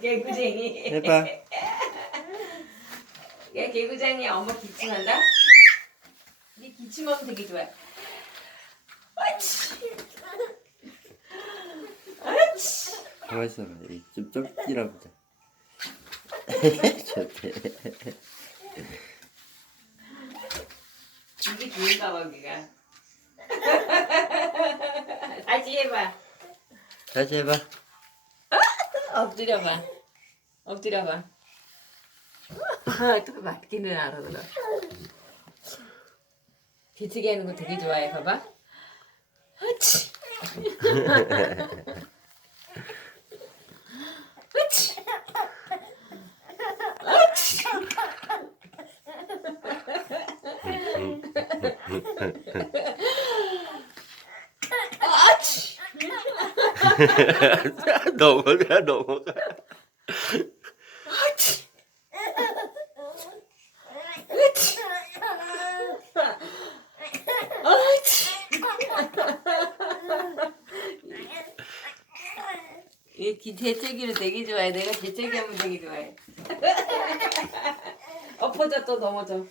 개구쟁이. 해봐. 야, 개구쟁이 엄마 기침한다? 네 기침하면 되게 좋아해. 아치. 아치. 가만 있어봐. 좀 뛰어보자. 좋대. 이게 좋은가 봐, 우리가. 다시 해봐. 다시 해봐. 엎드려봐. 엎드려봐. 또 맞기는 알아, 그럼. 기치게 하는 거 되게 좋아해, 봐봐. 아치. 아치. 아치. 아치. 넘어가. 아치. 아치. 아치. 얘 재채기를 되게 좋아해. 내가 재채기 하면 되게 좋아해. 엎어져 또 넘어져.